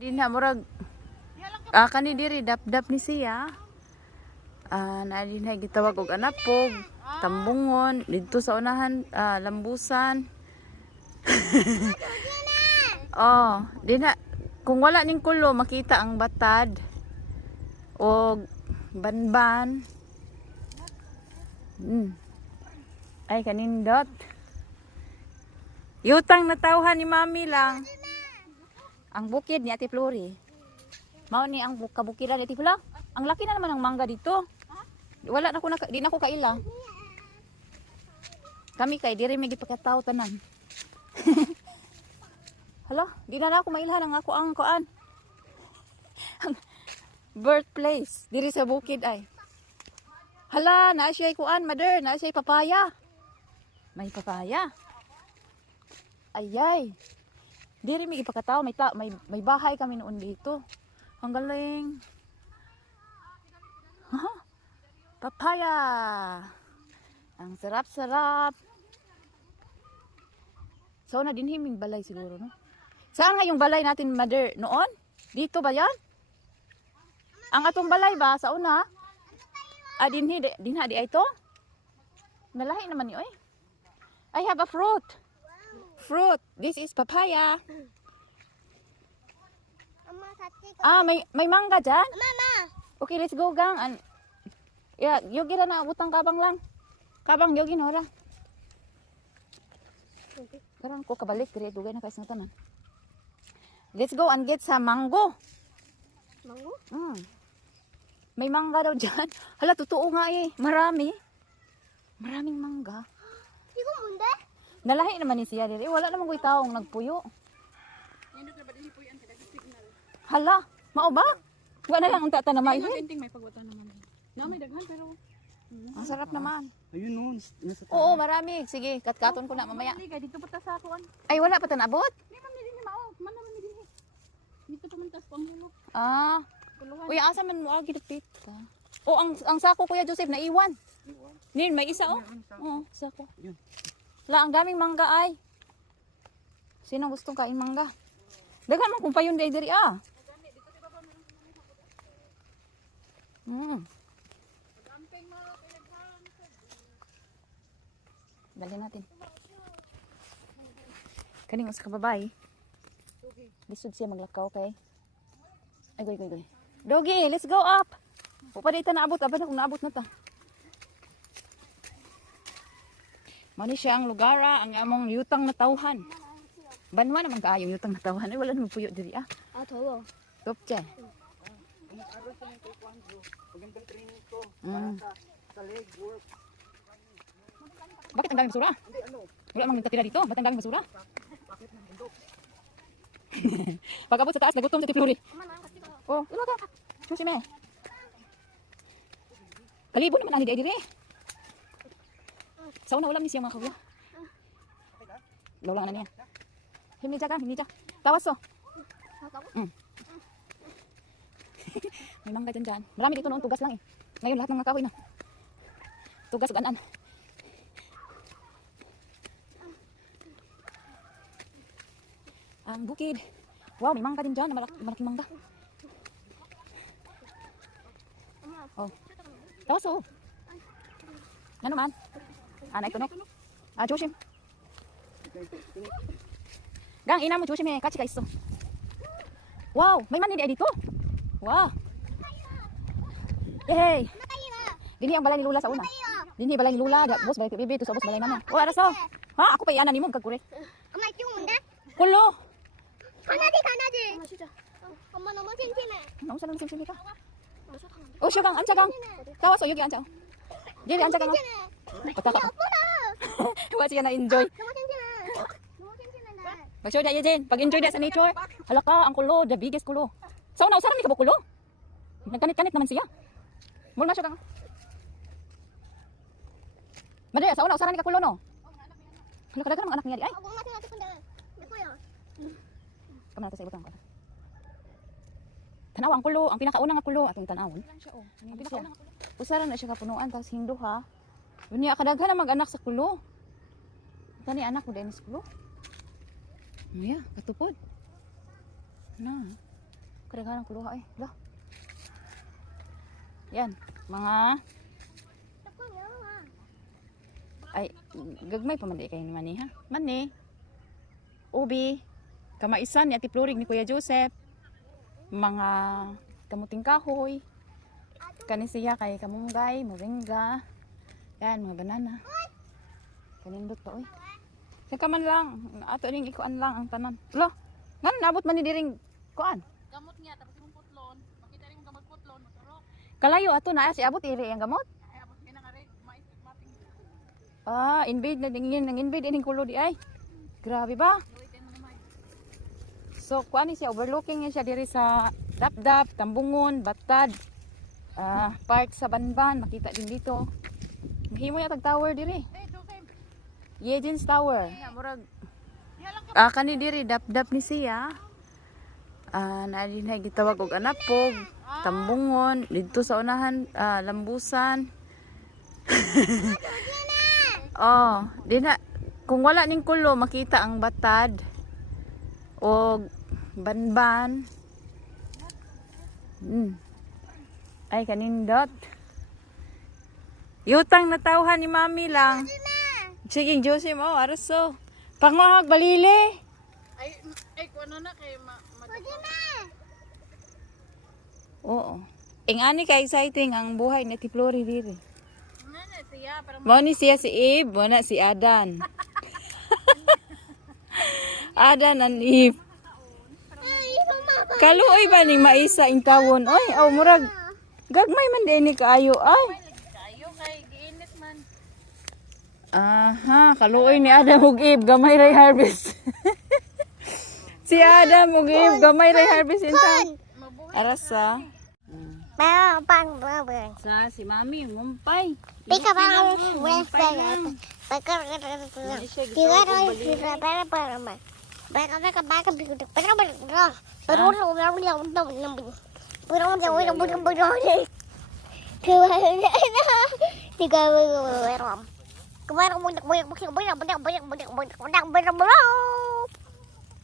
Di na murag kani diri dap-dap ni siya. Na din hay gitawag og anapog, tambungon didto sa unahan lambusan. Oh, di na kung wala ning kulo makita ang batad og banban. Ay kanindot. Yutang natawhan ni mami lang. Ang bukid ni Ate Flori. Mao ni ang kabukiran ni Ate Flori. Ang laki na naman ng mangga dito. Wala na ko di na ko kaila. Kami kay diri may gipakataw tanan. Hala, di na ako mailhan ang ako ang kuan. Birthplace diri sa bukid ay. Hala, naa siya kuan, mother, naa siya papaya. May papaya. Ayay. Diri may gipakataw, may bahay kami noon dito. Ang galing. Papaya. Ang sarap-sarap. So na dinhiming balay siguro, no? Saan nga yung balay natin, mother, noon? Dito ba 'yan? Ang atong balay ba sa una? Dinha di ay to? Nalahi naman ni oy. I have a fruit. Fruit. This is papaya. May mangga dyan? Mama. Okay, let's go gang. Yeah, yogi ra na butang kabang lang. Kabang yogi na ora. Karon ko kabalik dire dugay na kay tanan. Let's go and get some mango. Mango? May mangga daw dyan. Hala, totoo nga eh. Maraming mangga. Igo munde? Nalahi naman ni siya dire. Wala namang ko'y taong nagpuyo. Hala, mao ba? Wala na lang ang tata na may. May pagwatan naman. No, may daghan pero Ang sarap naman. Ayun noon. Oo, marami. Sige, katkaton ko na mamaya. dito pa ta sa kuan. Ay, wala pa tanabot? Di man ni dinhi mao, man naman ni dinhi. Dito pa man tas pang hulog. Kuluhan. Uy, asa man mo gidapit ka? Oh, ang sako Kuya Joseph naiwan. Nin, may isa oh. Oo, sako. Yun. Wala, ang daming mangga ay. Sino gustong kain mangga? Daghan man kung payon diri ah. Dali natin. Kaning usa ka babae. Lisod siya maglakaw kay. Ay, goy. Dogi, let's go up. Upa dito naabot. Aba na kung naabot na ta. Mani siya ang lugar, ang among yutang na tawhan. Banwa naman kaayong yutang na tawhan. Ay, wala naman puyo diri ah. 더워. Topche. Mag-aral sa mga taekwondo. Magandang training to. Sa leg work. Bakit ang daming basura? Hindi, ano? Wala mang nagtatira dito. Bakit ang daming basura? Pag-abot sa taas, nagutom sa Tifluri. Oh, ilo ka. Sushi me. Kalibo naman ang dire. Sa una ulam ni siya mga kawla. Laulang na niya. Himija. Tawas oh. May mangga dyan. Marami dito noon, tugas lang eh. Ngayon lahat ng mga kahoy na. Tugas ganan. Ang bukid. Wow, may mangga din dyan. Malaking mangga. Oh. Tawas oh. Ano man? Naitunok. Joshim. Gang, ina mo Joshim eh. Kachi ka iso. Wow, may man hindi dito. Wow. Yay. Dini ang balay ni Lula sa una. Dini balay ni Lula, bos balay bibi to sa bos balay mama. Oh, araso. Ha, ako pa iana nimo kag kuret. 엄마 이거 뭔데? Kulo. 강아지. 엄마 진짜. 엄마 너무 심심해. Ano sa nang simsim ka? Oh, shugang ancha gang. Tawas oh, yogi ancha. Dili ancha gang. Pataka. Wa siya na enjoy. 너무 심심해. 너무 심심해 나. Mag-show na Eugene. Pag-enjoy na sa nature. Hala ka, ang kulo, the biggest kulo. Sa una, usaran ni kabuk kulo. Nagkanit-kanit naman siya. Mula siya kang. Madaya, sa una, usaran ni ka kulo no? Hala ka, dagan ang anak niya di ay. 엄마 생각해 근데 내 거야. Kama natin sa ibutang ka. Tanawa ang kulo, ang pinakauna nga kulo, atong tanawon. Ang pinakauna nga kulo. Usaran na siya kapunuan, tapos hindo ha. Unya, kadaghan na mag-anak sa kulo. Tani anak mo din sa kulo. Iya, katupod. Na. Kadaghan kuluha eh. Lo. Yan, mga ay gagmay pa man di kay ni Mani ha. Mani. Ubi. Kamaisan ni Ate Florig ni Kuya Joseph. Mga kamuting kahoy. Kani siya kay kamunggay, moringa. Yan, mga banana. Kanindot pa oy. Saka man lang, ato ning ikuan lang ang tanan. Lo. Ngan naabot man ni diring kuan. Gamot niya, tapos yung putlon. Makita rin yung gamot putlon, masarap. Kalayo ato na si abot iri ang gamot. Ay, abot ka na nga rin, maisip mating. Ah, invade na dingin, nang invade ining kulo di ay. Grabe ba? Luwitin mo naman. So, kuan ni siya overlooking niya siya diri sa Dapdap, Tambungon, Batad. Park sa Banban, makita din dito. Mahimo ya tag tower diri. Eh, Joseph. Yejin's Tower. Murag Diya lang ka. kani diri Dapdap ni siya. Na din hay gitawag og Anapog, Tambungon, dito sa unahan Lambusan. Oh, di na kung wala ning kulo makita ang Batad o Banban. Ay kanindot. Yutang na tawhan ni Mami lang. Sige, Josie mo, araso. Pangmahag balili. Ay, kung ano na kay Oo. Ing ani ka exciting ang buhay ni Ate Flory diri. Ano na siya, para Mao ni siya si Eve, mo na si Adan. Adan and Eve. Kaluoy ba ning maisa ing tawon? Oy, murag gagmay man din ni kaayo ay. kayo kay giinit man. Aha, kaluoy ni Adam ug Eve gamay ray harvest. Si Adam ug Eve gamay ray harvest in town. Arasa. Bang. Sa si Mami mumpay. Pika bang. Mumpay lang.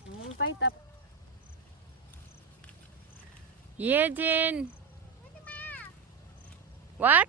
Mumpay tap. Yejin. What?